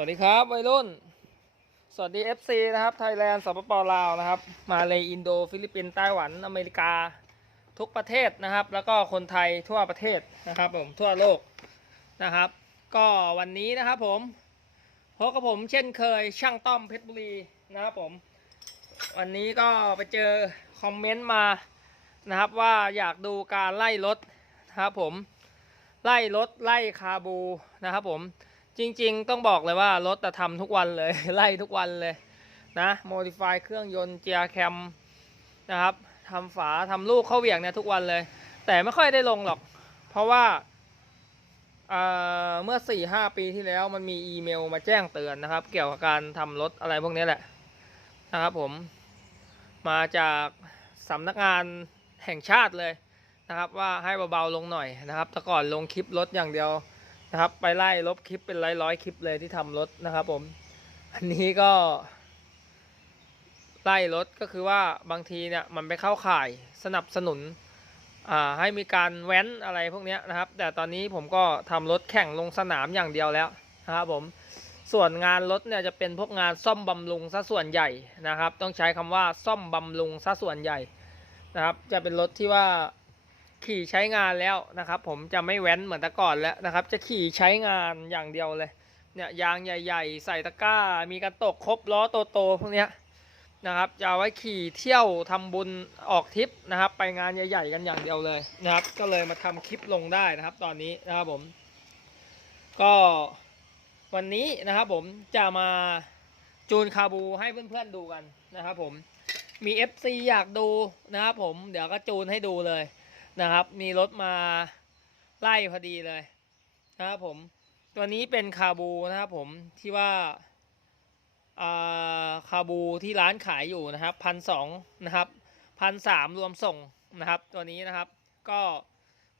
วัสดีครับวัยรุ่น สวัสดี FC นะครับไทยแลนด์สปปลาวนะครับ มาเลยอินโดฟิลิปปินส์ไต้หวันอเมริกาทุกประเทศนะครับ แล้วก็คนไทยทั่วประเทศนะครับผมทั่วโลกนะครับ ก็วันนี้นะครับผมพบกับผมเช่นเคยช่างต้อมเพชรบุรีนะครับผม วันนี้ก็ไปเจอคอมเมนต์มานะครับว่าอยากดูการไล่รถนะครับผมไล่รถไล่คาบูนะครับผม จริงๆ ต้องบอกเลยว่ารถจะทำทุกวันเลย ไล่ทุกวันเลยนะโมดิฟายเครื่องยนต์เจียแคมนะครับทำฝาทำลูกเข้าเหวี่ยงเนี่ยทุกวันเลย แต่ไม่ค่อยได้ลงหรอก เพราะว่าเเมื่อ4ี่ห้าปีที่แล้วมันมีอีเมลมาแจ้งเตือนนะครับ เกี่ยวกับการทำรถอะไรพวกนี้แหละนะครับผมมาจากสำนักงานแห่งชาติเลยนะครับ ว่าให้เบาๆลงหน่อยนะครับแต่ก่อนลงคลิปรถอย่างเดียว นะครับ ไปไล่ลบคลิปเป็นร้อยร้อยๆคลิปเลยที่ทำรถนะครับ ผม อันนี้ก็ ไล่รถก็คือว่าบางทีเนี่ยมันไปเข้าข่ายสนับสนุนให้มีการแว้นอะไรพวกนี้นะครับ แต่ตอนนี้ผมก็ทำรถแข่งลงสนามอย่างเดียวแล้วนะครับผมส่วนงานรถเนี่ยจะเป็นพวกงานซ่อมบำรุงซะส่วนใหญ่นะครับ ต้องใช้คำว่าซ่อมบำรุงซะส่วนใหญ่นะครับ จะเป็นรถที่ว่า ขี่ใช้งานแล้วนะครับ ผมจะไม่แว้นเหมือนแต่ก่อนแล้วนะครับ จะขี่ใช้งานอย่างเดียวเลยเนี่ยยางใหญ่ๆ ใส่ตะกร้า มีกระตกครบล้อโตๆพวกเนี้ยนะครับจะเอาไว้ขี่เที่ยวทำบุญออกทริปนะครับ ไปงานใหญ่ ๆ กันอย่างเดียวเลยนะครับ ก็เลยมาทำคลิปลงได้นะครับ ตอนนี้นะครับผม ก็วันนี้นะครับผมจะมาจูนคาบูให้เพื่อนๆดูกันนะครับ ผมมี FC อยากดูนะครับผมเดี๋ยวก็จูนให้ดูเลย นะครับ มีรถมาไล่พอดีเลยนะครับผม ตัวนี้เป็นคาบูนะครับผมที่ว่าอ่าคาบูที่ร้านขายอยู่นะครับพันสองนะครับพันสามรวมส่งนะครับ ตัวนี้นะครับก็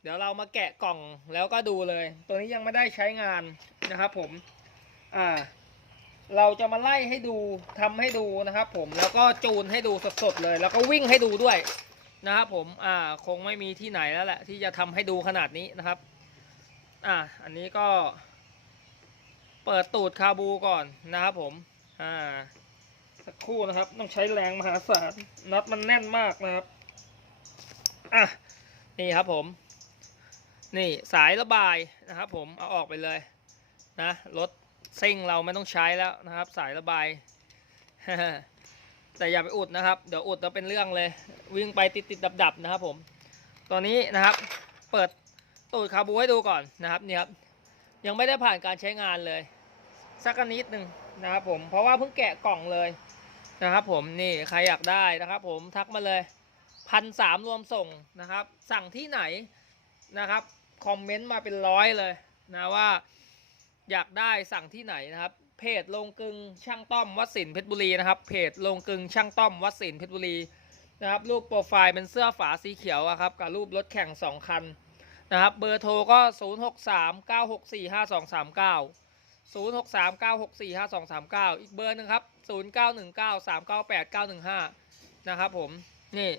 เดี๋ยวเรามาแกะกล่องแล้วก็ดูเลย ตัวนี้ยังไม่ได้ใช้งานนะครับผมอ่าเราจะมาไล่ให้ดูทำให้ดูนะครับ ผมแล้วก็จูนให้ดูสดๆเลย แล้วก็วิ่งให้ดูด้วย นะครับผมอ่าคงไม่มีที่ไหนแล้วแหละที่จะทำให้ดูขนาดนี้นะครับอ่าอันนี้ก็ เปิดตูดคาบูก่อนนะครับผมอ่าสักครู่นะครับ ต้องใช้แรงมหาศาลน็อตมันแน่นมากนะครับอะนี่ครับผม นี่สายระบายนะครับ ผมเอาออกไปเลยนะรถซิ่งเราไม่ต้องใช้แล้วนะครับ สายระบาย แต่อย่าไปอุดนะครับ เดี๋ยวอุดแล้วเป็นเรื่องเลย วิ่งไปติดติดดับดับนะครับผมตัวนี้นะครับ เปิดตูดคาบูให้ดูก่อนนะครับนี่ครับ ยังไม่ได้ผ่านการใช้งานเลย สักนิดหนึ่งนะครับผม เพราะว่าเพิ่งแกะกล่องเลยนะครับผม นี่ใครอยากได้นะครับผมทักมาเลยพันสามรวมส่งนะครับ สั่งที่ไหนนะครับ คอมเมนต์มาเป็นร้อยเลยนะว่าอยากได้สั่งที่ไหนนะครับ เพจลงกึงช่างต้อมวัดสินเพชรบุรีนะครับ เพจลงกึงช่างต้อมวัดสินเพชรบุรีนะครับรูปโปรไฟล์เป็นเสื้อฝาสีเขียวครับกับรูปรถแข่ง 2 คันนะครับเบอร์โทรก็ 0 6 3 9 6 4 5 2 3 9 0 6 3 9 6 4 5 2 3 9 อีกเบอร์หนึ่งครับ 0 9 1 9 3 9 8 9 1 5 นะครับผม นี่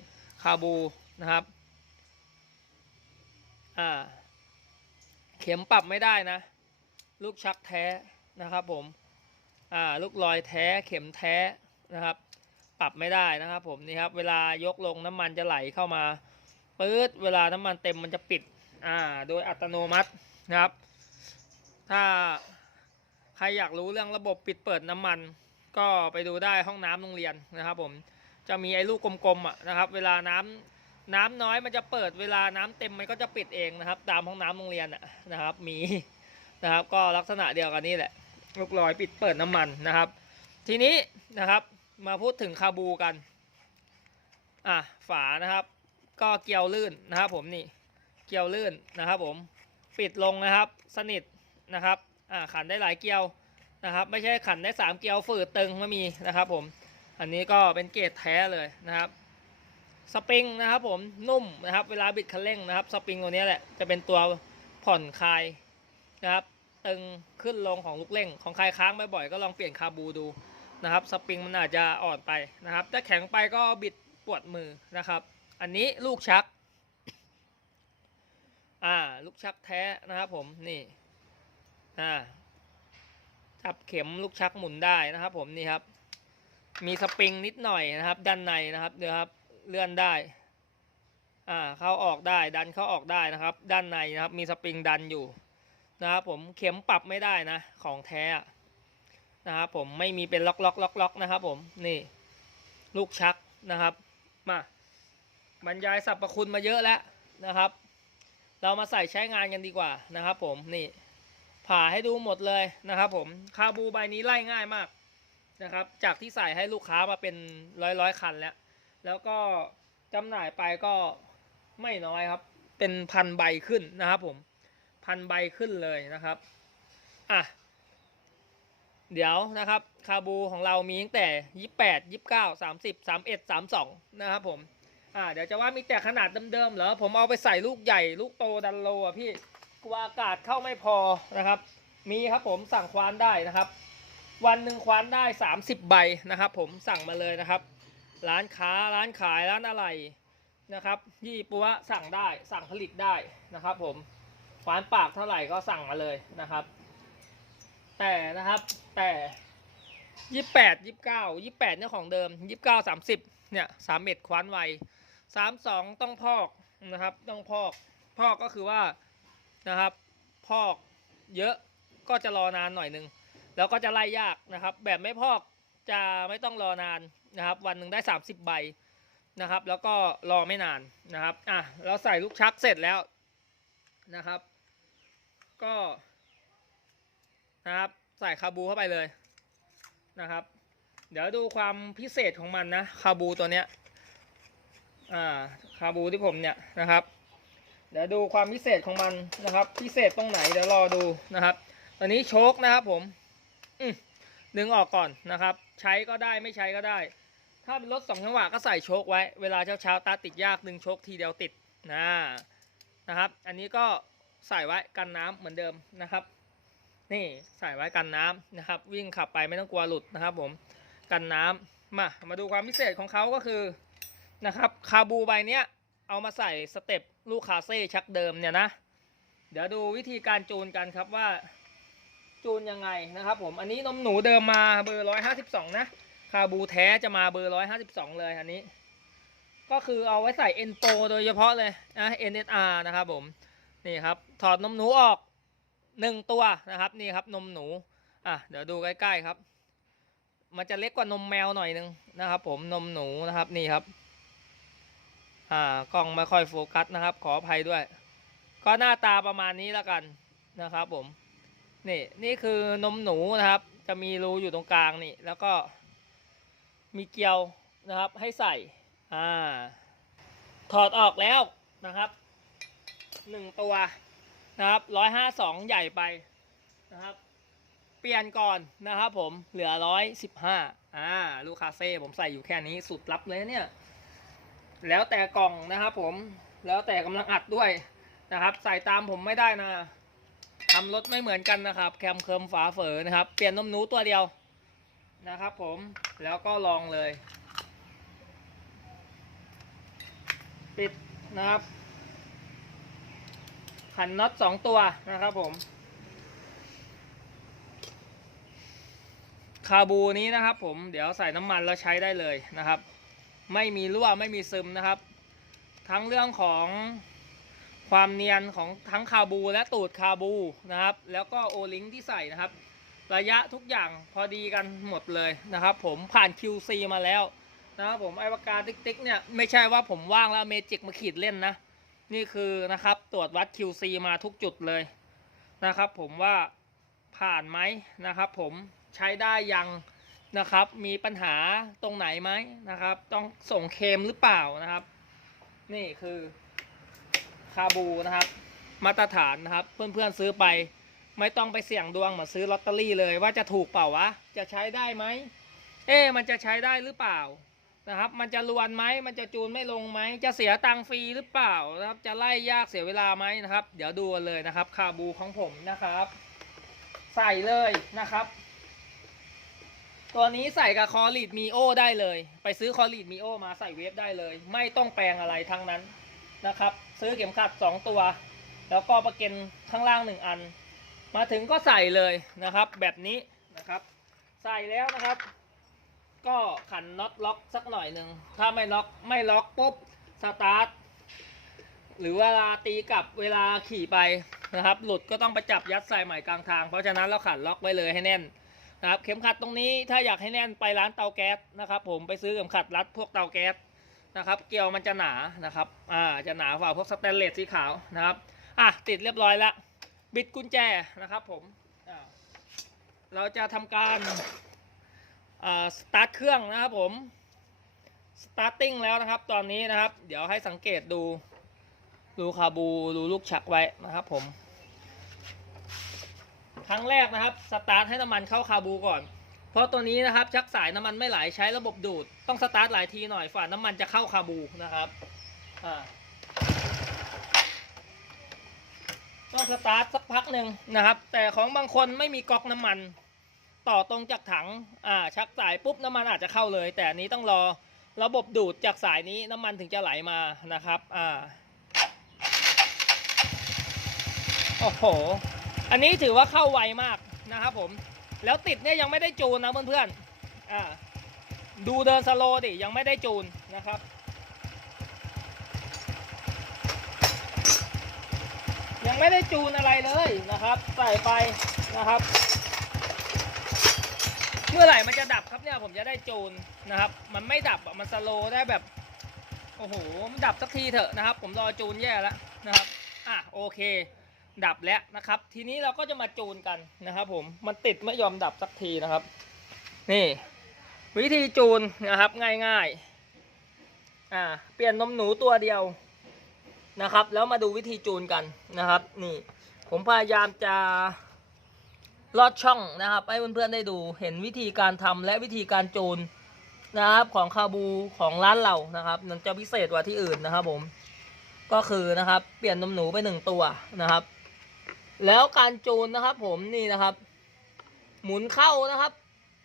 คาบูนะครับ อ่า เข็มปรับไม่ได้นะ ลูกชักแท้นะครับผม อ่าลูกลอยแท้เข็มแท้นะครับ ปรับไม่ได้นะครับ ผมนี่ครับ เวลายกลงน้ำมันจะไหลเข้ามาปื๊ดเวลาน้ำมันเต็มมันจะปิดอ่าโดยอัตโนมัตินะครับ ถ้าใครอยากรู้เรื่องระบบปิดเปิดน้ำมัน ก็ไปดูได้ห้องน้ำโรงเรียนนะครับ ผมจะมีไอ้ลูกกลมๆอะนะครับ เวลาน้ำน้ำน้อยมันจะเปิดเวลาน้ำเต็มมันก็จะปิดเองนะครับ ตามห้องน้ำโรงเรียนอะนะครับมีนะครับ ก็ลักษณะเดียวกันนี่แหละ ลูกลอยปิดเปิดน้ำมันนะครับ ทีนี้นะครับมาพูดถึงคาบูกัน อะฝานะครับ ก็เกลียวลื่นนะครับ ผมนี่เกลียวลื่นนะครับ ผมปิดลงนะครับ สนิทนะครับอ่าขันได้หลายเกลียวนะครับ ไม่ใช่ขันได้สามเกลียวฝืดตึงไม่มีนะครับ ผมอันนี้ก็เป็นเกรดแท้เลยนะครับสปริงนะครับ ผมนุ่มนะครับ เวลาบิดคันเร่งนะครับ สปริงตัวนี้แหละจะเป็นตัวผ่อนคลายนะครับ ตึงขึ้นลงของลูกเร่ง ของใครค้างบ่อยๆก็ลองเปลี่ยนคาบูดูนะครับสปริงมันอาจจะอ่อนไปนะครับถ้าแข็งไปก็บิดปวดมือนะครับ อันนี้ลูกชักอ่าลูกชักแท้นะครับผมนี่อ่าถ้าจับเข็มลูกชักหมุนได้นะครับ ผมนี่ครับ มีสปริงนิดหน่อยนะครับ ด้านในนะครับเดี๋ยวครับเลื่อนได้อ่าเข้าออกได้ดันเข้าออกได้นะครับ ด้านในนะครับ มีสปริงดันอยู่ นะครับผมเข็มปรับไม่ได้นะ ของแท้นะครับผมไม่มีเป็นล็อกล็อกล็อกล็อกนะครับผมนี่ลูกชักนะครับมาบรรยายสรรพคุณมาเยอะแล้วนะครับ เรามาใส่ใช้งานกันดีกว่านะครับ ผมนี่ผ่าให้ดูหมดเลยนะครับ ผมคาบูใบนี้ไล่ง่ายมากนะครับ จากที่ใส่ให้ลูกค้ามาเป็นร้อยร้อยคันแล้ว แล้วก็จำหน่ายไปก็ไม่น้อยครับ เป็นพันใบขึ้นนะครับผม พันใบขึ้นเลยนะครับอะเดี๋ยวนะครับคาบูของเรามีตั้งแต่ยี่แปดยี่เก้าสามสิบสามเอ็ดสามสองนะครับผมอ่าเดี๋ยวจะว่ามีแต่ขนาดเดิมๆเหรอผมเอาไปใส่ลูกใหญ่ลูกโตดันโลอะพี่กลัวอากาศเข้าไม่พอนะครับ มีครับผมสั่งควานได้นะครับ วันหนึ่งควานได้30ใบนะครับ ผมสั่งมาเลยนะครับ ร้านค้าร้านขายร้านอะไรนะครับยี่ปัวสั่งได้สั่งผลิตได้นะครับผม ควานปากเท่าไหร่ก็สั่งมาเลยนะครับ แต่นะครับแต่ยี่แปดยี่เก้ายี่แปดเนี่ยของเดิมยี่เก้าสามสิบเนี่ยสามเอ็ดควานไวสามสองต้องพอกนะครับ ต้องพอกพอกก็คือว่านะครับ พอกเยอะก็จะรอนานหน่อยหนึงแล้วก็จะไล่ยากนะครับ แบบไม่พอกจะไม่ต้องรอนานนะครับ วันหนึ่งได้ 30 ใบนะครับ แล้วก็รอไม่นานนะครับอะเราใส่ลูกชักเสร็จแล้วนะครับ ก็นะครับใส่คาบูเข้าไปเลยนะครับ เดี๋ยวดูความพิเศษของมันนะคาบูตัวเนี้ยอ่าคาบูที่ผมเนี่ยนะครับ เดี๋ยวดูความพิเศษของมันนะครับ พิเศษตรงไหนเดี๋ยวรอดูนะครับ ตอนนี้โชคนะครับผมอืมดึงออกก่อนนะครับ ใช้ก็ได้ไม่ใช้ก็ได้ ถ้าเป็นรถสองจังหวะก็ใส่โชคไว้ เวลาเช้าๆตาติดยากดึงโชคทีเดียวติดนะนะครับ อันนี้ก็ ใส่ไว้กันน้ำเหมือนเดิมนะครับ นี่ใส่ไว้กันน้ำนะครับ วิ่งขับไปไม่ต้องกลัวหลุดนะครับ ผมกันน้ำมามาดูความพิเศษของเขาก็คือนะครับคาบูใบเนี้ยเอามาใส่สเต็ปลูกคาเซ่ชักเดิมเนี่ยนะเดี๋ยวดูวิธีการจูนกันครับว่า จูนยังไงนะครับ ผมอันนี้นมหนูเดิมมาเบอร์ร้อยห้าสิบสองนะคาบูแท้จะมาเบอร์ร้อยห้าสิบสองเลยอันนี้ ก็คือเอาไว้ใส่เอ็นโปโดยเฉพาะเลยนะ NSR นะครับผม นี่ครับถอดนมหนูออกหนึ่งตัวนะครับนี่ครับนมหนูอะเดี๋ยวดูใกล้ๆครับ มันจะเล็กกว่านมแมวหน่อยนึงนะครับ ผมนมหนูนะครับนี่ครับ อ่ากล้องไม่ค่อยโฟกัสนะครับ ขออภัยด้วย ก็หน้าตาประมาณนี้แล้วกันนะครับ ผมนี่นี่คือนมหนูนะครับ จะมีรูอยู่ตรงกลางนี่ แล้วก็มีเกลียวนะครับให้ใส่อ่าถอดออกแล้วนะครับ หนึ่งตัวนะครับร้อยห้าสองใหญ่ไปนะครับ เปลี่ยนก่อนนะครับผมเหลือร้อยสิบห้าอ่าลูกคาเซ่ผมใส่อยู่แค่นี้สุดลับเลยเนี่ย แล้วแต่กล่องนะครับผมแล้วแต่กำลังอัดด้วยนะครับ ใส่ตามผมไม่ได้นะทำรถไม่เหมือนกันนะครับ แคมเคิมฝาเฝอนะครับ เปลี่ยนนมหนูตัวเดียวนะครับผมแล้วก็ลองเลย ปิดนะครับ ขันน็อตสองตัวนะครับผม คาบูนี้นะครับผมเดี๋ยวใส่น้ำมันแล้วใช้ได้เลยนะครับ ไม่มีรั่วไม่มีซึมนะครับ ทั้งเรื่องของความเนียนของทั้งคาบูและตูดคาบูนะครับ แล้วก็โอลิงที่ใส่นะครับ ระยะทุกอย่างพอดีกันหมดเลยนะครับ ผมผ่าน QC มาแล้วนะครับผมไอปากกาติ๊กติ๊กเนี่ยไม่ใช่ว่าผมว่างแล้วเมจิกมาขีดเล่นนะ นี่คือนะครับตรวจวัด QC มาทุกจุดเลยนะครับผมว่าผ่านไหมนะครับผมใช้ได้ยังนะครับ มีปัญหาตรงไหนไหมนะครับ ต้องส่งเคมหรือเปล่านะครับ นี่คือคาบูนะครับ มาตรฐานนะครับ เพื่อนๆซื้อไป ไม่ต้องไปเสี่ยงดวงเหมือนซื้อลอตเตอรี่เลยว่าจะถูกเปล่าวะ จะใช้ได้ไหมเอ๊มันจะใช้ได้หรือเปล่า นะครับ มันจะรวนไหมมันจะจูนไม่ลงไหมจะเสียตังค์ฟรีหรือเปล่านะครับ จะไล่ยากเสียเวลาไหมนะครับ เดี๋ยวดูกันเลยนะครับคาบูของผมนะครับ ใส่เลยนะครับ ตัวนี้ใส่กับคอลีดมีโอได้เลย ไปซื้อคอลีดมีโอมาใส่เวฟได้เลย ไม่ต้องแปลงอะไรทั้งนั้นนะครับ ซื้อเข็มขัด 2 ตัว แล้วก็ประเก็นข้างล่าง 1 อัน มาถึงก็ใส่เลยนะครับ แบบนี้นะครับ ใส่แล้วนะครับ ก็ขันน็อตล็อกสักหน่อยหนึ่งถ้าไม่ล็อกไม่ล็อกปุ๊บสตาร์ทหรือเวลาตีกลับเวลาขี่ไปนะครับ หลุดก็ต้องไปจับยัดใส่ใหม่กลางทาง เพราะฉะนั้นเราขันล็อกไว้เลยให้แน่นนะครับ เข็มขัดตรงนี้ถ้าอยากให้แน่นไปร้านเตาแก๊สนะครับ ผมไปซื้อเข็มขัดรัดพวกเตาแก๊สนะครับ เกลียวมันจะหนานะครับอ่าจะหนากว่าพวกสแตนเลสสีขาวนะครับอะติดเรียบร้อยแล้วบิดกุญแจนะครับ ผมเราจะทำการ สตาร์ทเครื่องนะครับผมสตาร์ติ้งแล้วนะครับ ตอนนี้นะครับ เดี๋ยวให้สังเกตดูดูคาบูดูลูกชักไว้นะครับผม ครั้งแรกนะครับสตาร์ทให้น้ำมันเข้าคาบูก่อน เพราะตัวนี้นะครับ ชักสายน้ำมันไม่ไหลใช้ระบบดูด ต้องสตาร์ทหลายทีหน่อยฝ่าน้ำมันจะเข้าคาบูนะครับต้องสตาร์ทสักพักหนึ่งนะครับ แต่ของบางคนไม่มีก๊อกน้ำมัน ต่อตรงจากถังอ่าชักสายปุ๊บน้ำมันอาจจะเข้าเลย แต่อันนี้ต้องรอระบบดูดจากสายนี้น้ำมันถึงจะไหลมานะครับอ่าโอ้โห อันนี้ถือว่าเข้าไวมากนะครับผม แล้วติดเนี่ยยังไม่ได้จูนนะเพื่อนๆอ่าดูเดินสโลดิยังไม่ได้จูนนะครับยังไม่ได้จูนอะไรเลยนะครับ ใส่ไปนะครับ มื่อไหร่มันจะดับครับเนี่ยผมจะได้จูนนะครับ มันไม่ดับอะมันสโลว์ได้แบบโอ้โหมันดับสักทีเถอะนะครับ ผมรอจูนแย่แล้วนะครับ อะโอเค ดับแล้วนะครับ ทีนี้เราก็จะมาจูนกันนะครับ ผมมันติดไม่ยอมดับสักทีนะครับ นี่ วิธีจูนนะครับง่ายๆอ่าเปลี่ยนนมหนูตัวเดียวนะครับ แล้วมาดูวิธีจูนกันนะครับ นี่ ผมพยายามจะ ลอดช่องนะครับ ให้เพื่อนๆได้ดูเห็นวิธีการทำและวิธีการจูนนะครับของคาบูของร้านเรานะครับมันจะพิเศษกว่าที่อื่นนะครับผมก็คือนะครับ เปลี่ยนนมหนูไปหนึ่งตัวนะครับ แล้วการจูนนะครับ ผมนี่นะครับ หมุนเข้านะครับ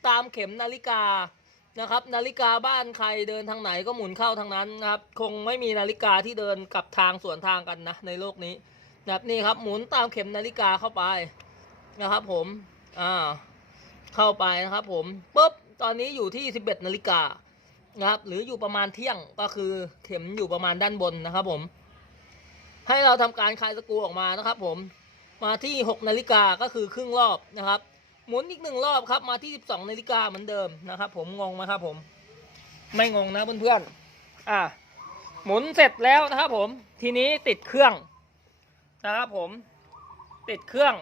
ตามเข็มนาฬิกานะครับ นาฬิกาบ้านใครเดินทางไหนก็หมุนเข้าทางนั้นนะครับ คงไม่มีนาฬิกาที่เดินกลับทางสวนทางกันนะในโลกนี้นะครับนี่ครับหมุนตามเข็มนาฬิกาเข้าไป นะครับผม อ่า เข้าไปนะครับผมปุ๊บ ตอนนี้อยู่ที่ 11นาฬิกานะครับ หรืออยู่ประมาณเที่ยงก็คือเข็มอยู่ประมาณด้านบนนะครับผม ให้เราทำการคลายสกรูออกมานะครับผม มาที่ 6นาฬิกาก็คือครึ่งรอบนะครับ หมุนอีกหนึ่งรอบครับ มาที่ 12นาฬิกาเหมือนเดิมนะครับ ผม งงไหมครับผม ไม่งงนะเพื่อนๆ อ่า หมุนเสร็จแล้วนะครับผม ทีนี้ติดเครื่องนะครับผม ติดเครื่อง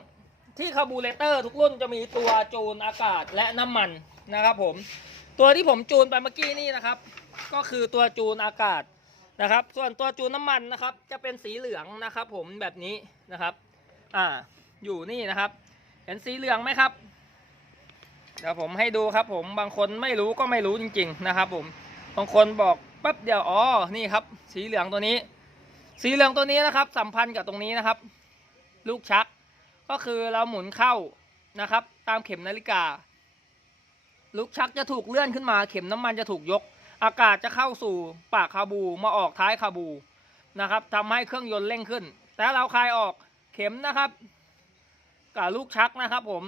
ที่คาบูเรเตอร์ทุกรุ่นจะมีตัวจูนอากาศและน้ำมันนะครับผม ตัวที่ผมจูนไปเมื่อกี้นี่นะครับ ก็คือตัวจูนอากาศนะครับ ส่วนตัวจูนน้ำมันนะครับ จะเป็นสีเหลืองนะครับ ผมแบบนี้นะครับ อ่า อยู่นี่นะครับ เห็นสีเหลืองไหมครับเดี๋ยวผมให้ดูครับ ผมบางคนไม่รู้ก็ไม่รู้จริง ๆ นะครับ ผมบางคนบอกแป๊บเดียวอ๋อนี่ครับ สีเหลืองตัวนี้ สีเหลืองตัวนี้นะครับ สัมพันธ์กับตรงนี้นะครับ ลูกชัก ก็คือเราหมุนเข้านะครับ ตามเข็มนาฬิกา ลูกชักจะถูกเลื่อนขึ้นมา เข็มน้ำมันจะถูกยก อากาศจะเข้าสู่ปากคาบูมาออกท้ายคาบูนะครับทำให้เครื่องยนต์เร่งขึ้น แต่เราคลายออกเข็มนะครับกับลูกชักนะครับ ผม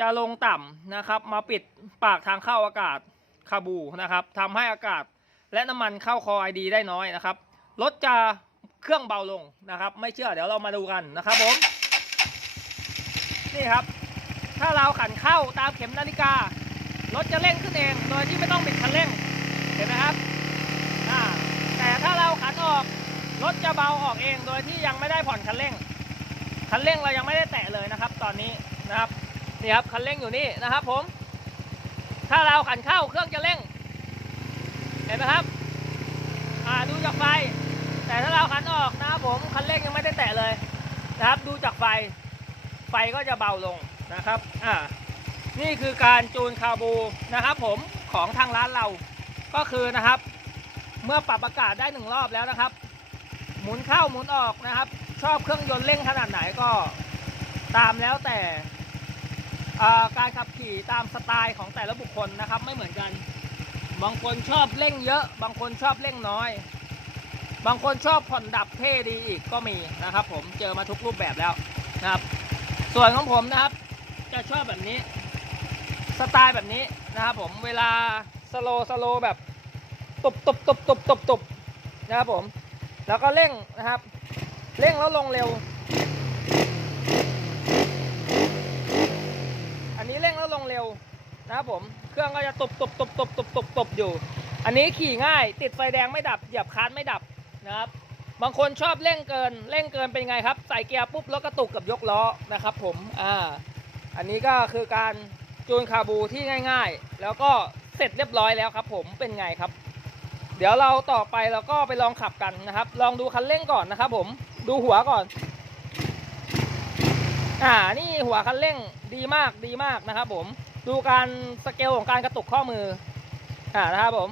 จะลงต่ำนะครับ มาปิดปากทางเข้าอากาศคาบูนะครับทำให้อากาศและน้ำมันเข้าคอไอดีได้น้อยนะครับรถจะเครื่องเบาลงนะครับ ไม่เชื่อเดี๋ยวเรามาดูกันนะครับผม นี่ครับ ถ้าเราขันเข้าตามเข็มนาฬิการถจะเร่งขึ้นเองโดยที่ไม่ต้องบิดคันเร่งเห็นไหมครับแต่ถ้าเราขันออกรถจะเบาออกเองโดยที่ยังไม่ได้ผ่อนคันเร่ง คันเร่งเรายังไม่ได้แตะเลยนะครับ ตอนนี้นะครับนี่ครับคันเร่งอยู่นี่นะครับผม ถ้าเราขันเข้าเครื่องจะเร่ง เห็นไหมครับอ่าดูจากไฟ แต่ถ้าเราขันออกนะครับผมคันเร่งยังไม่ได้แตะเลยนะครับ ดูจากไฟ ไฟก็จะเบาลงนะครับอ่านี่คือการจูนคาบูนะครับ ผมของทางร้านเราก็คือนะครับ เมื่อปรับอากาศได้หนึ่งรอบแล้วนะครับ หมุนเข้าหมุนออกนะครับ ชอบเครื่องยนต์เร่งขนาดไหนก็ตามแล้วแต่การขับขี่ตามสไตล์ของแต่ละบุคคลนะครับ ไม่เหมือนกัน บางคนชอบเร่งเยอะ บางคนชอบเร่งน้อย บางคนชอบผ่อนดับเท่ดีอีกก็มีนะครับ ผมเจอมาทุกรูปแบบแล้วนะครับ ส่วนของผมนะครับ จะชอบแบบนี้ สไตล์แบบนี้นะครับผมเวลาสโลสโลแบบตบตบตบตบตบตบนะครับผม แล้วก็เร่งนะครับ เร่งแล้วลงเร็ว อันนี้เร่งแล้วลงเร็วนะครับผม เครื่องก็จะตบตบตบตบตบตบตบอยู่ อันนี้ขี่ง่าย ติดไฟแดงไม่ดับ เหยียบคลันไม่ดับนะครับ บางคนชอบเร่งเกินเร่งเกินเป็นไงครับ ใส่เกียร์ปุ๊บแล้วกระตุกกับยกล้อนะครับ ผมอ่าอันนี้ก็คือการจูนคาบูที่ง่าย ๆ แล้วก็เสร็จเรียบร้อยแล้วครับ ผมเป็นไงครับ เดี๋ยวเราต่อไปเราก็ไปลองขับกันนะครับ ลองดูคันเร่งก่อนนะครับ ผมดูหัวก่อน อ่านี่หัวคันเร่งดีมากดีมากนะครับ ผมดูการสเกลของการกระตุกข้อมืออ่านะครับผม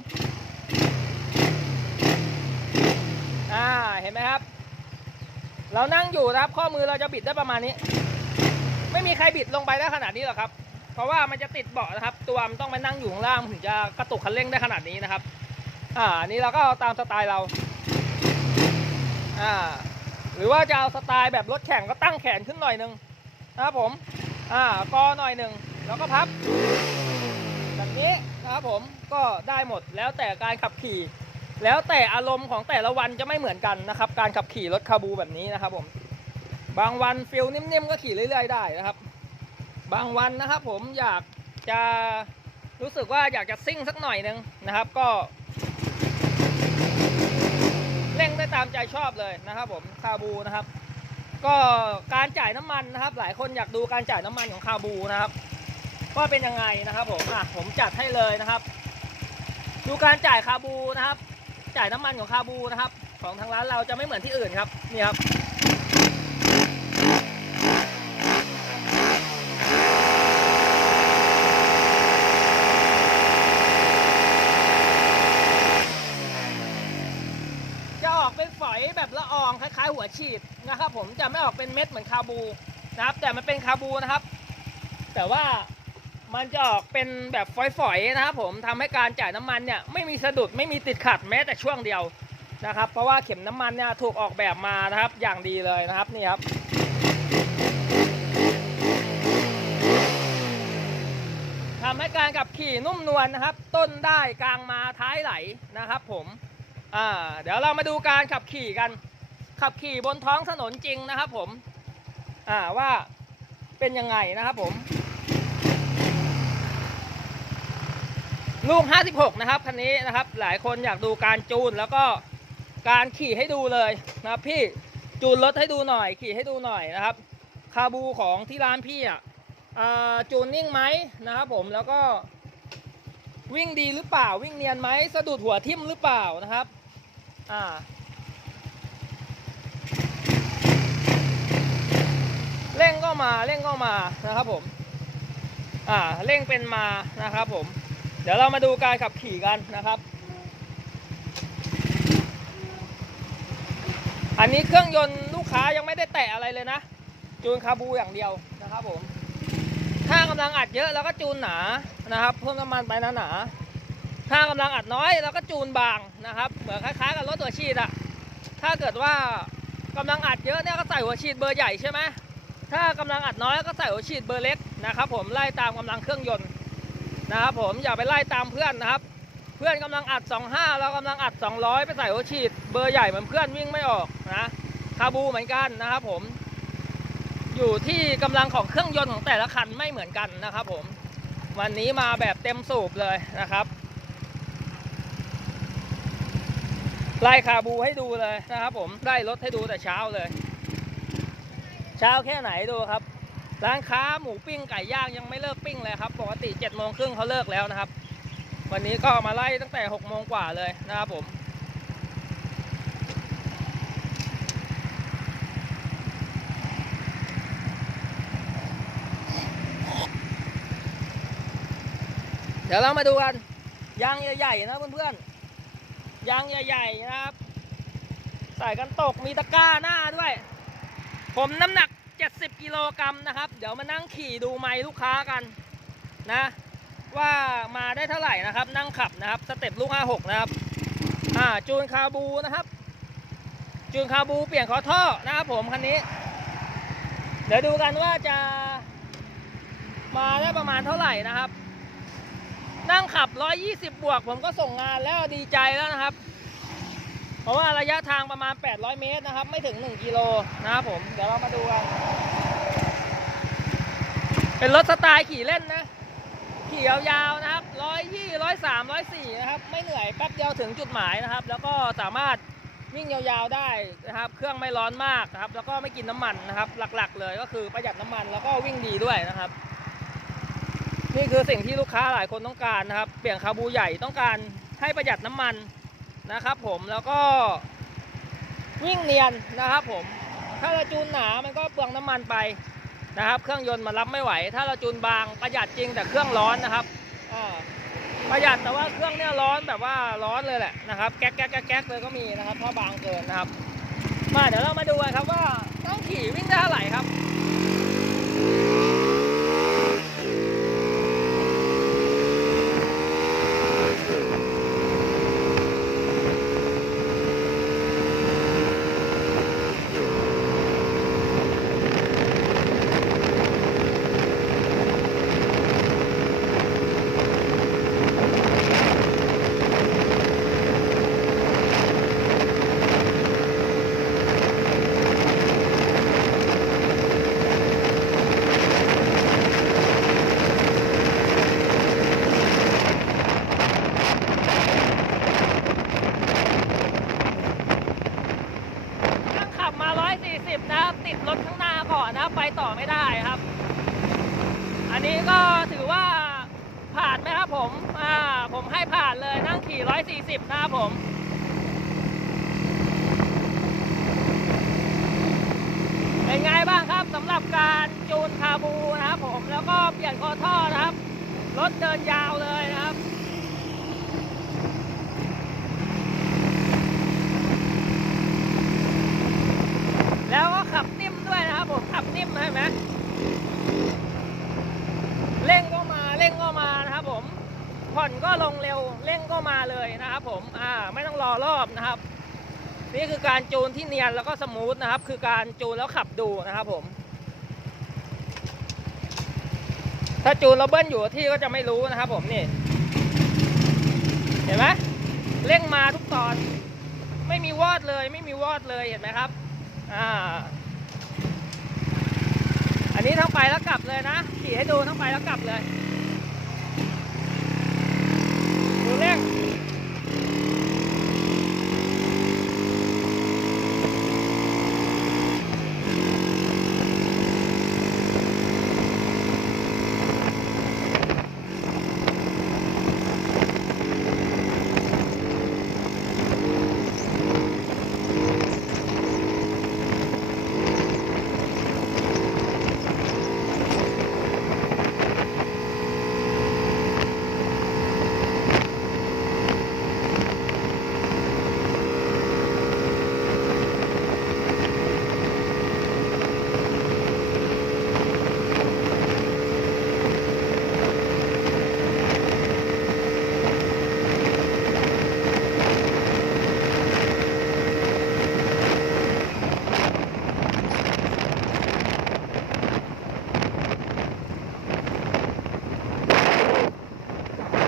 อ่าเห็นไหมครับ เรานั่งอยู่นะครับ ข้อมือเราจะบิดได้ประมาณนี้ ไม่มีใครบิดลงไปได้ขนาดนี้หรอกครับ เพราะว่ามันจะติดเบาะนะครับ ตัวมันต้องไปนั่งอยู่ข้างล่างถึงจะกระตุกคันเร่งได้ขนาดนี้นะครับ อ่านี้เราก็เอาตามสไตล์เรา อ่า หรือว่าจะเอาสไตล์แบบรถแข่งก็ตั้งแขนขึ้นหน่อยนึงนะครับผม อ่ากอหน่อยหนึ่งแล้วก็พับแบบนี้นะครับผมก็ได้หมดแล้วแต่การขับขี่ แล้วแต่อารมณ์ของแต่ละวันจะไม่เหมือนกันนะครับ การขับขี่รถคาบูแบบนี้นะครับ ผม บางวันฟิลนิ่มๆก็ขี่เรื่อยๆได้นะครับ บางวันนะครับ ผมอยากจะรู้สึกว่าอยากจะซิ่งสักหน่อยหนึงนะครับ ก็เร่งได้ตามใจชอบเลยนะครับ ผมคาบูนะครับ ก็การจ่ายน้ำมันนะครับ หลายคนอยากดูการจ่ายน้ำมันของคาบูนะครับว่าเป็นยังไงนะครับ ผมอะผมจัดให้เลยนะครับ ดูการจ่ายคาบูนะครับ จ่ายน้ำมันของคาบูนะครับ ของทางร้านเราจะไม่เหมือนที่อื่นครับนี่ครับจะออกเป็นฝอยแบบละอองคล้ายๆหัวฉีดนะครับ ผมจะไม่ออกเป็นเม็ดเหมือนคาบูนะครับ แต่มันเป็นคาบูนะครับ แต่ว่า มันจะออกเป็นแบบฝอยๆนะครับผมทำให้การจ่ายน้ำมันเนี่ยไม่มีสะดุดไม่มีติดขัดแม้แต่ช่วงเดียวนะครับ เพราะว่าเข็มน้ำมันเนี่ยถูกออกแบบมานะครับอย่างดีเลยนะครับนี่ครับทำให้การขับขี่นุ่มนวลนะครับ ต้นได้กลางมาท้ายไหลนะครับผมอ่าเดี๋ยวเรามาดูการขับขี่กัน ขับขี่บนท้องถนนจริงนะครับผมอ่าว่าเป็นยังไงนะครับผม ลูก 56 นะครับคันนี้นะครับ หลายคนอยากดูการจูนแล้วก็การขี่ให้ดูเลยนะครับพี่จูนรถให้ดูหน่อย ขี่ให้ดูหน่อยนะครับ คาบูของที่ร้านพี่อะจูนนิ่งไหมนะครับ ผมแล้วก็ วิ่งดีหรือเปล่า วิ่งเนียนไหมสะดุดหัวทิ่มหรือเปล่านะครับ อ่าเร่งก็มาเร่งก็มานะครับผม อ่าเร่งเป็นมานะครับผม เดี๋ยวเรามาดูการขับขี่กันนะครับ อันนี้เครื่องยนต์ลูกค้ายังไม่ได้แตะอะไรเลยนะ จูนคาบูอย่างเดียวนะครับผม ถ้ากำลังอัดเยอะเราก็จูนหนานะครับ เพิ่มน้ำมันไปนาหนา ถ้ากำลังอัดน้อยเราก็จูนบางนะครับ เหมือนคล้ายๆกับรถตัวฉีดอะถ้าเกิดว่ากำลังอัดเยอะเนี่ยก็ใส่หัวฉีดเบอร์ใหญ่ใช่ไหมถ้ากำลังอัดน้อยก็ใส่หัวฉีดเบอร์เล็กนะครับผมไล่ตามกำลังเครื่องยนต์ นะครับผมอย่าไปไล่ตามเพื่อนนะครับ เพื่อนกำลังอัด 25 เรากำลังอัด 200 ไปใส่หัวฉีด เบอร์ใหญ่เหมือนเพื่อนวิ่งไม่ออกนะคาบูเหมือนกันนะครับผม อยู่ที่กำลังของเครื่องยนต์ของแต่ละคันไม่เหมือนกันนะครับผม วันนี้มาแบบเต็มสูบเลยนะครับไล่คาบูให้ดูเลยนะครับผมไล่รถให้ดูแต่เช้าเลย เช้าแค่ไหนดูครับ ร้านค้าหมูปิ้งไก่ย่างยังไม่เลิกปิ้งเลยครับ ปกติ7จ็ดโมงครึ่งเขาเลิกแล้วนะครับ วันนี้ก็มาไล่ตั้งแต่6กโมงกว่าเลยนะครับผมเดี๋ยวเรามาดูกันยางใหญ่ๆนะเพื่อนๆยางใหญ่ๆนะครับ ใส่กันตกมีตะกร้าหน้าด้วย ผมน้ำหนัก 70กิโลกรัม นะครับ เดี๋ยวมานั่งขี่ดูไมล์ลูกค้ากันนะ ว่ามาได้เท่าไหร่นะครับ นั่งขับนะครับ สเต็ปลูก 56 นะครับ อ่าจูนคาบูนะครับ จูนคาบูเปลี่ยนขอท่อนะครับผมคันนี้ เดี๋ยวดูกันว่าจะมาได้ประมาณเท่าไหร่นะครับ นั่งขับ 120 บวก ผมก็ส่งงานแล้วดีใจแล้วนะครับ เพราะว่าระยะทางประมาณ 800 เมตรนะครับ ไม่ถึง 1 กิโลนะครับผม เดี๋ยวเรามาดูกัน เป็นรถสไตล์ขี่เล่นนะ ขี่ยาวๆนะครับร้อยยี่ร้อยสามร้อยสี่นะครับ ไม่เหนื่อยแป๊บเดียวถึงจุดหมายนะครับ แล้วก็สามารถวิ่งยาวๆได้นะครับ เครื่องไม่ร้อนมากนะครับ แล้วก็ไม่กินน้ำมันนะครับ หลักๆ เลยก็คือประหยัดน้ำมันแล้วก็วิ่งดีด้วยนะครับ นี่คือสิ่งที่ลูกค้าหลายคนต้องการนะครับ เปลี่ยนคาบูใหญ่ต้องการให้ประหยัดน้ำมันนะครับ ผมแล้วก็วิ่งเนียนนะครับ ผม ถ้าเราจูนหนามันก็เปลืองน้ำมันไป นะครับ เครื่องยนต์มันรับไม่ไหว ถ้าเราจูนบางประหยัดจริงแต่เครื่องร้อนนะครับประหยัดแต่ว่าเครื่องเนี่ยร้อนแบบว่าร้อนเลยแหละนะครับแก๊กแก๊กแก๊กแก๊กเลยก็มีนะครับเพราะบางเกินนะครับ มาเดี๋ยวเรามาดูกันครับว่าต้องขี่วิ่งได้เท่าไหร่ครับ นั่งขับมา 140 นะครับ ติดรถข้างหน้าก่อนนะครับไปต่อไม่ได้ครับ อันนี้ก็ถือว่าผ่านไหมครับผมอ่าผมให้ผ่านเลยนั่งขี่140นะครับผมเป็นไงบ้างครับสำหรับการจูนคาบูนะครับผมแล้วก็เปลี่ยนคอท่อนะครับรถเดินยาวเลยนะครับ แล้วก็ขับนิ่มด้วยนะครับผมขับนิ่มเห็น ไหมเร่งก็มาเร่งก็มานะครับผมผ่อนก็ลงเร็วเร่งก็มาเลยนะครับผมอ่าไม่ต้องรอรอบนะครับ นี่คือการจูนที่เนียนแล้วก็สมูทนะครับ คือการจูนแล้วขับดูนะครับผม ถ้าจูนแล้วเบิ้ลอยู่ที่ก็จะไม่รู้นะครับผมนี่ เห็นไหมเร่งมาทุกตอน ไม่มีวอดเลย ไม่มีวอดเลยเห็นไหมครับ อ่า นนี้ทั้งไปแล้วกลับเลยนะ ขี่ให้ดูทั้งไปแล้วกลับเลยดูเร่ง